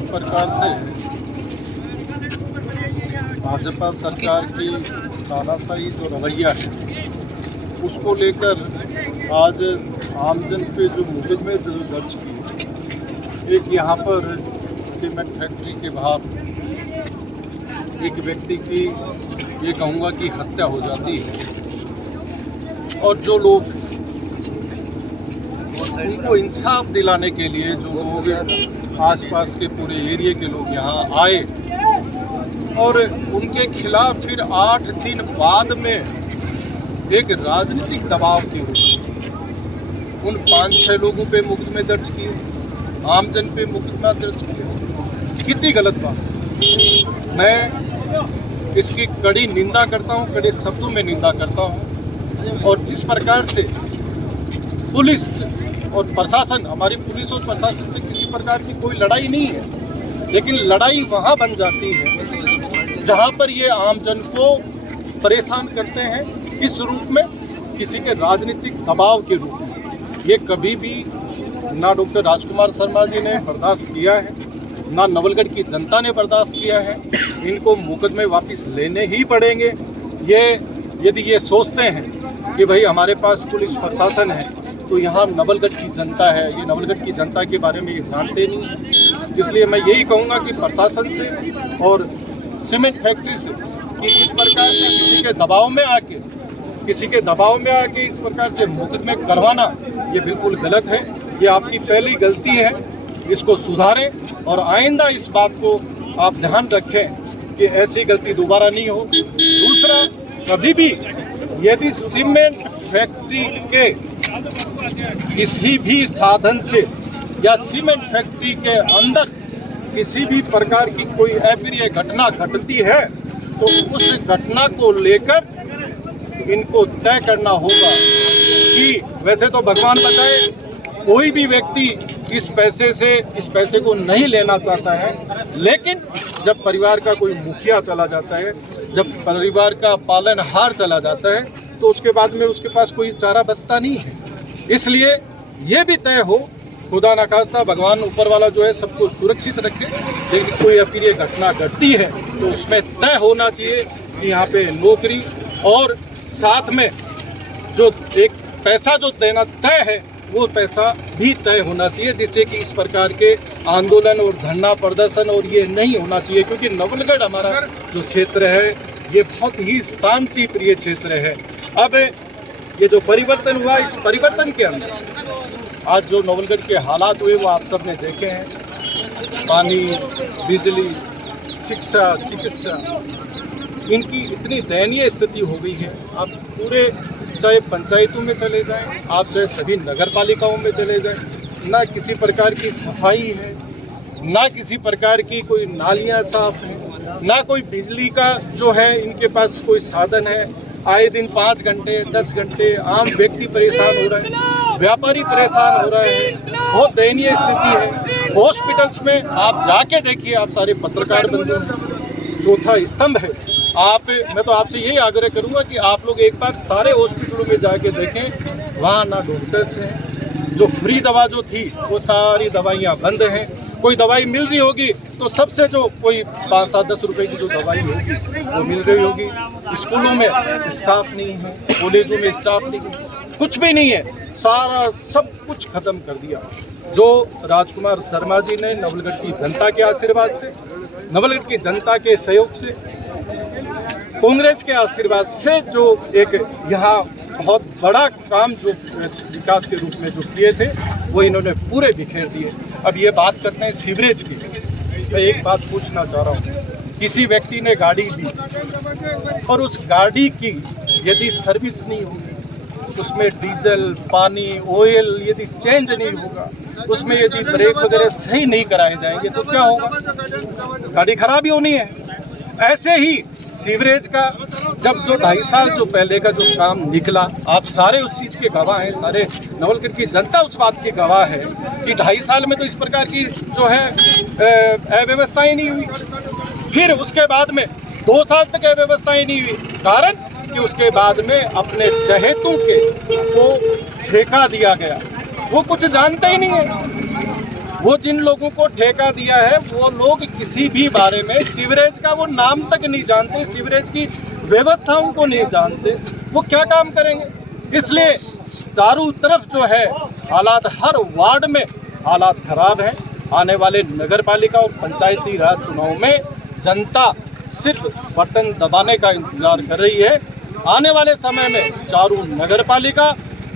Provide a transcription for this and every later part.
एक प्रकार से भाजपा सरकार की तानाशाही जो रवैया है उसको लेकर आज आमजन पे जो मुकदमे जो दर्ज किए, एक यहाँ पर सीमेंट फैक्ट्री के बाहर एक व्यक्ति की ये कहूँगा कि हत्या हो जाती है और जो लोग उनको इंसाफ दिलाने के लिए जो लोग आसपास के पूरे एरिया के लोग यहाँ आए और उनके खिलाफ फिर 8 दिन बाद में एक राजनीतिक दबाव के रूप उन 5-6 लोगों पे मुकदमे दर्ज किए, आमजन पे मुकदमा दर्ज किए। कितनी गलत बात। मैं इसकी कड़ी निंदा करता हूँ, कड़े शब्दों में निंदा करता हूँ। और जिस प्रकार से पुलिस और प्रशासन, हमारी पुलिस और प्रशासन से किसी प्रकार की कोई लड़ाई नहीं है, लेकिन लड़ाई वहाँ बन जाती है जहाँ पर ये आमजन को परेशान करते हैं, इस रूप में किसी के राजनीतिक दबाव के रूप में। ये कभी भी ना डॉक्टर राजकुमार शर्मा जी ने बर्दाश्त किया है, ना नवलगढ़ की जनता ने बर्दाश्त किया है। इनको मुकदमे वापस लेने ही पड़ेंगे। ये यदि ये सोचते हैं कि भाई हमारे पास पुलिस प्रशासन है तो यहाँ नवलगढ़ की जनता है, ये नवलगढ़ की जनता के बारे में ये जानते नहीं हैं। इसलिए मैं यही कहूँगा कि प्रशासन से और सीमेंट फैक्ट्री से कि इस प्रकार से किसी के दबाव में आके इस प्रकार से मुकदमे करवाना ये बिल्कुल गलत है। ये आपकी पहली गलती है, इसको सुधारें और आइंदा इस बात को आप ध्यान रखें कि ऐसी गलती दोबारा नहीं हो। दूसरा, कभी भी यदि सीमेंट फैक्ट्री के किसी भी साधन से या सीमेंट फैक्ट्री के अंदर किसी भी प्रकार की कोई अप्रिय घटना घटती है तो उस घटना को लेकर इनको तय करना होगा कि वैसे तो भगवान बचाए कोई भी व्यक्ति इस पैसे को नहीं लेना चाहता है, लेकिन जब परिवार का कोई मुखिया चला जाता है, जब परिवार का पालनहार चला जाता है तो उसके बाद में उसके पास कोई चारा बचता नहीं है। इसलिए ये भी तय हो, खुदा न खास्ता भगवान ऊपर वाला जो है सबको सुरक्षित रखे, लेकिन कोई अप्रिय घटना घटती है तो उसमें तय होना चाहिए कि यहाँ पे नौकरी और साथ में जो एक पैसा जो देना तय है वो पैसा भी तय होना चाहिए, जिससे कि इस प्रकार के आंदोलन और धरना प्रदर्शन और ये नहीं होना चाहिए। क्योंकि नवलगढ़ हमारा जो क्षेत्र है ये बहुत ही शांति प्रिय क्षेत्र है। अब ये जो परिवर्तन हुआ, इस परिवर्तन के अंदर आज जो नवलगढ़ के हालात हुए वो आप सब ने देखे हैं। पानी, बिजली, शिक्षा, चिकित्सा, इनकी इतनी दयनीय स्थिति हो गई है। आप पूरे चाहे पंचायतों में चले जाएं, आप चाहे सभी नगर पालिकाओं में चले जाएं, ना किसी प्रकार की सफाई है, ना किसी प्रकार की कोई नालियां साफ हैं, ना कोई बिजली का जो है इनके पास कोई साधन है। आए दिन 5 घंटे 10 घंटे आम व्यक्ति परेशान हो रहे हैं, व्यापारी परेशान हो रहे हैं। बहुत दयनीय स्थिति है। हॉस्पिटल्स में आप जाके देखिए, आप सारे पत्रकार बंधु, चौथा स्तंभ है। मैं तो आपसे यही आग्रह करूंगा कि आप लोग एक बार सारे हॉस्पिटलों में जाके देखें, वहाँ ना डॉक्टर्स हैं। जो फ्री दवा जो थी वो सारी दवाइयाँ बंद हैं। कोई दवाई मिल रही होगी तो सबसे जो कोई 5-7-10 रुपए की जो दवाई होगी वो मिल रही होगी। स्कूलों में स्टाफ नहीं है, कॉलेजों में स्टाफ नहीं है, कुछ भी नहीं है। सारा सब कुछ खत्म कर दिया। जो राजकुमार शर्मा जी ने नवलगढ़ की जनता के आशीर्वाद से, नवलगढ़ की जनता के सहयोग से, कांग्रेस के आशीर्वाद से जो एक यहाँ बहुत बड़ा काम जो विकास के रूप में जो किए थे वो इन्होंने पूरे बिखेर दिए। अब ये बात करते हैं सीवरेज की। मैं एक बात पूछना चाह रहा हूँ, किसी व्यक्ति ने गाड़ी ली और उस गाड़ी की यदि सर्विस नहीं होगी, उसमें डीजल, पानी, ऑयल यदि चेंज नहीं होगा, उसमें यदि ब्रेक वगैरह सही नहीं कराए जाएंगे तो क्या होगा? गाड़ी खराब ही होनी है। ऐसे ही सीवरेज का जब जो 2.5 साल जो पहले का जो काम निकला, आप सारे उस चीज़ के गवाह हैं, सारे नवलगढ़ की जनता उस बात की गवाह है कि 2.5 साल में तो इस प्रकार की जो है अव्यवस्थाएं नहीं हुई। फिर उसके बाद में 2 साल तक अव्यवस्थाएं नहीं हुई, कारण कि उसके बाद में अपने चहेतों के को ठेका दिया गया। वो कुछ जानते ही नहीं है। वो जिन लोगों को ठेका दिया है वो लोग किसी भी बारे में सीवरेज का वो नाम तक नहीं जानते, सीवरेज की व्यवस्थाओं को नहीं जानते, वो क्या काम करेंगे। इसलिए चारों तरफ जो है हालात, हर वार्ड में हालात खराब हैं। आने वाले नगर पालिका और पंचायती राज चुनाव में जनता सिर्फ बटन दबाने का इंतजार कर रही है। आने वाले समय में चारों नगर पालिका,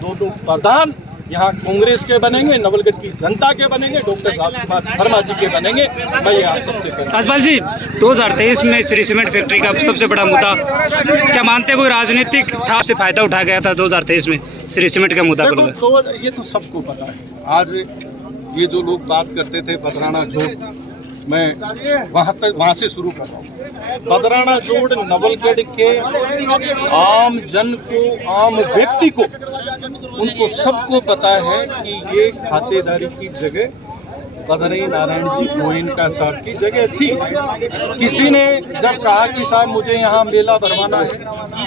दोनों प्रधान यहाँ कांग्रेस के बनेंगे, नवलगढ़ की जनता के बनेंगे, डॉक्टर राजकुमार शर्मा जी के बनेंगे। मैं ये आप सबसे कहूँ। पासवान जी, 2023 में श्री सीमेंट फैक्ट्री का सबसे बड़ा मुद्दा क्या मानते, कोई राजनीतिक था से फायदा उठा गया था 2023 में श्री सीमेंट का मुद्दा? तो ये तो सबको पता है। आज ये जो लोग बात करते थे बदराना जोड़, मैं वहाँ से शुरू कर रहा हूँ। बदराना जोड़ नवलगढ़ के आम जन को, आम व्यक्ति को, उनको सबको पता है कि ये खातेदारी की जगह बदरी नारायण जी गोयनका साहब की जगह थी। किसी ने जब कहा कि साहब मुझे यहाँ मेला भरवाना है,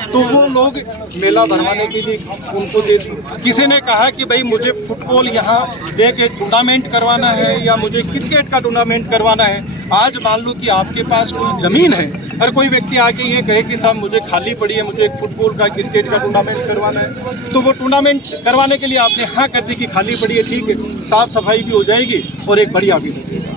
तो वो लोग मेला भरवाने के लिए उनको दे दिए। किसी ने कहा कि भाई मुझे फुटबॉल यहाँ एक टूर्नामेंट करवाना है या मुझे क्रिकेट का टूर्नामेंट करवाना है। आज मान लो कि आपके पास कोई ज़मीन है, हर कोई व्यक्ति आके ये कहे कि साहब मुझे खाली पड़ी है, मुझे एक फुटबॉल का, क्रिकेट का टूर्नामेंट करवाना है, तो वो टूर्नामेंट करवाने के लिए आपने हाँ कर दी कि खाली पड़ी है, ठीक है, साफ सफाई भी हो जाएगी और एक बढ़िया भी हो जाएगा।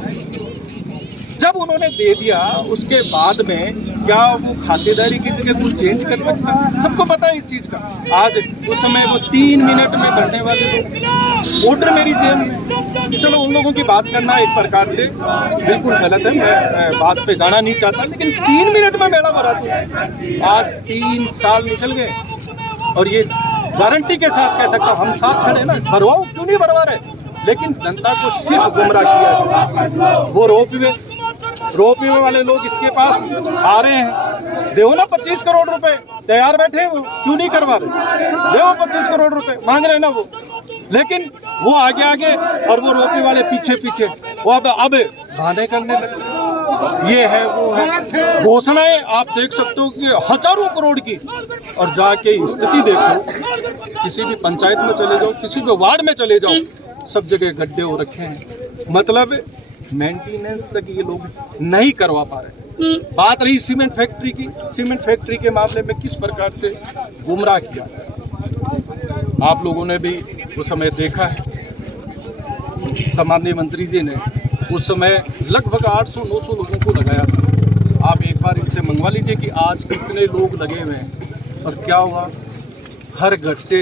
जब उन्होंने दे दिया उसके बाद में क्या वो खातेदारी की जगह कुछ चेंज कर सकता है? सबको पता है इस चीज़ का। आज उस समय वो 3 मिनट में भरने वाले लोग, ऑर्डर मेरी जेब में। चलो उन लोगों की बात करना एक प्रकार से बिल्कुल गलत है, मैं बात पे जाना नहीं चाहता, लेकिन 3 मिनट में मेला भरा दूँ। आज 3 साल निकल गए और ये गारंटी के साथ कह सकता हूँ, हम साथ खड़े ना, भरवाओ, क्यों नहीं भरवा रहे। लेकिन जनता को सिर्फ गुमराह किया। वो रोपवे वाले लोग इसके पास आ रहे हैं, देवो ना 25 करोड़ रुपए, तैयार बैठे, वो क्यों नहीं करवा रहे? देवो 25 करोड़ रुपए मांग रहे हैं ना वो, लेकिन वो आगे और वो रोपवे वाले पीछे। वो अब बहाने करने लगे, ये है वो है। घोषणाएं आप देख सकते हो कि हजारों करोड़ की, और जाके स्थिति देखो, किसी भी पंचायत में चले जाओ, किसी भी वार्ड में चले जाओ, सब जगह गड्ढे हो रखे हैं। मतलब मेंटेनेंस तक ये लोग नहीं करवा पा रहे। बात रही सीमेंट फैक्ट्री की, सीमेंट फैक्ट्री के मामले में किस प्रकार से गुमराह किया, आप लोगों ने भी उस समय देखा है। सामान्य मंत्री जी ने उस समय लगभग 800-900 लोगों को लगाया था। आप एक बार इनसे मंगवा लीजिए कि आज कितने लोग लगे हुए हैं। और क्या हुआ, हर घर से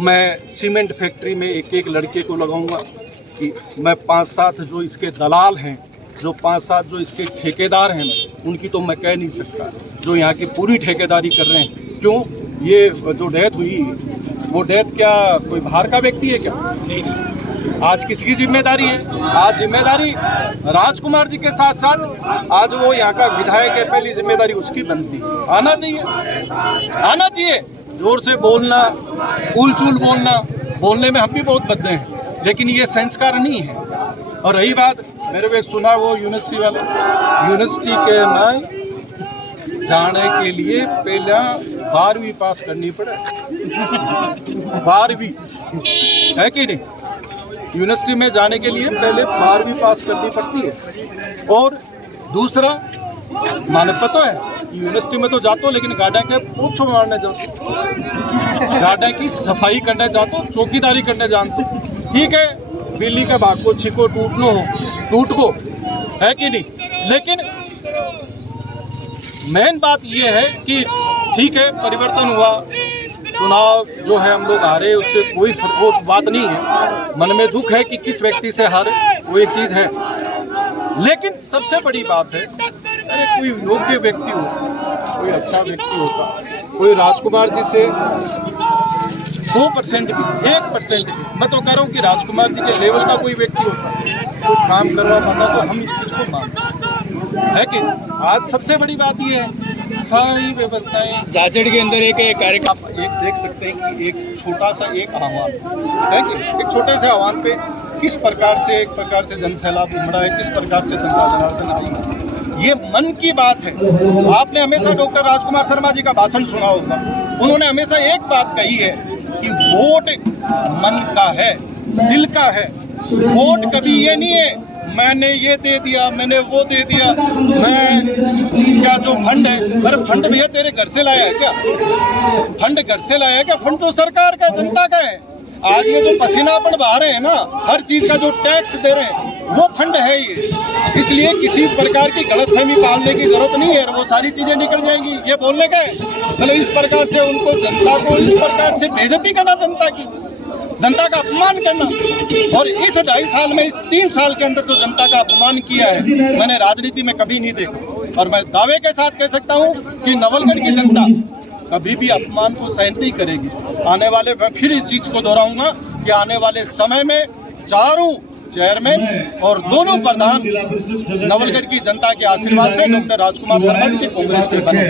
मैं सीमेंट फैक्ट्री में एक लड़के को लगाऊंगा कि मैं 5-7 जो इसके दलाल हैं, जो 5-7 जो इसके ठेकेदार हैं, उनकी तो मैं कह नहीं सकता, जो यहाँ की पूरी ठेकेदारी कर रहे हैं। क्यों? ये जो डेथ हुई, वो डेथ क्या कोई बाहर का व्यक्ति है क्या? आज किसकी जिम्मेदारी है? आज जिम्मेदारी राजकुमार जी के साथ साथ आज वो यहाँ का विधायक है, पहली जिम्मेदारी उसकी बनती है। आना चाहिए, जोर से बोलना, उल-चूल बोलना, बोलने में हम भी बहुत बदले हैं, लेकिन ये संस्कार नहीं है। और रही बात, मेरे को सुना वो यूनिवर्सिटी वाला, यूनिवर्सिटी के में जाने के लिए पहला 12वीं पास करनी पड़े। 12वीं है कि नहीं? यूनिवर्सिटी में जाने के लिए पहले 12वीं पास करनी पड़ती है। और दूसरा, माने पता है यूनिवर्सिटी में तो जाते हो, लेकिन गाड़ा के पूछो मारने जाते, गाड़ा की सफाई करने जाते हो, चौकीदारी करने जानते हो, ठीक है, बिल्ली का भाग को छिको टूट को है कि नहीं। लेकिन मेन बात ये है कि ठीक है, परिवर्तन हुआ, चुनाव जो है हम लोग हारे, उससे कोई बात नहीं है। मन में दुख है कि किस व्यक्ति से हारे, वो एक चीज़ है। लेकिन सबसे बड़ी बात है, अरे कोई योग्य व्यक्ति हो, कोई अच्छा व्यक्ति होता, कोई राजकुमार जी से 2% भी, 1% भी, मैं तो कह रहा हूँ कि राजकुमार जी के लेवल का कोई व्यक्ति होता, कोई काम करवा पाता, तो हम इस चीज़ को मानते हैं। लेकिन आज सबसे बड़ी बात ये है, सारी व्यवस्थाएं जाचड़ के अंदर एक कार्यक्रम आप एक देख सकते हैं कि एक छोटा सा एक आह्वान है कि एक छोटे से आह्वान पे किस प्रकार से एक प्रकार से जनसैलाब उमड़ा है, किस प्रकार से जनता जनार्दन आई। ये मन की बात है। आपने हमेशा डॉक्टर राजकुमार शर्मा जी का भाषण सुना होगा, उन्होंने हमेशा एक बात कही है कि वोट मन का है, दिल का है, वोट कभी ये नहीं है मैंने ये दे दिया, मैंने वो दे दिया, मैं क्या जो फंड है, अरे फंड भैया तेरे घर से लाया है क्या? फंड घर से लाया है क्या? फंड तो सरकार का, जनता का है। आज ये जो पसीना अपन बहा रहे हैं ना, हर चीज का जो टैक्स दे रहे हैं वो फंड है ये। इसलिए किसी प्रकार की गलतफहमी पालने की जरूरत नहीं है, वो सारी चीजें निकल जाएंगी। ये बोलने का है मतलब इस प्रकार से उनको, जनता को इस प्रकार से बेइज्जती करना, जनता का अपमान करना। और इस 2.5 साल में, इस 3 साल के अंदर जो जनता का अपमान किया है, मैंने राजनीति में कभी नहीं देखा। और मैं दावे के साथ कह सकता हूं कि नवलगढ़ की जनता कभी भी अपमान को सहन नहीं करेगी। आने वाले, मैं फिर इस चीज को दोहराऊंगा कि आने वाले समय में चारों चेयरमैन और दोनों प्रधान नवलगढ़ की जनता के आशीर्वाद से डॉक्टर राजकुमार शर्मा जी की कांग्रेस के बने।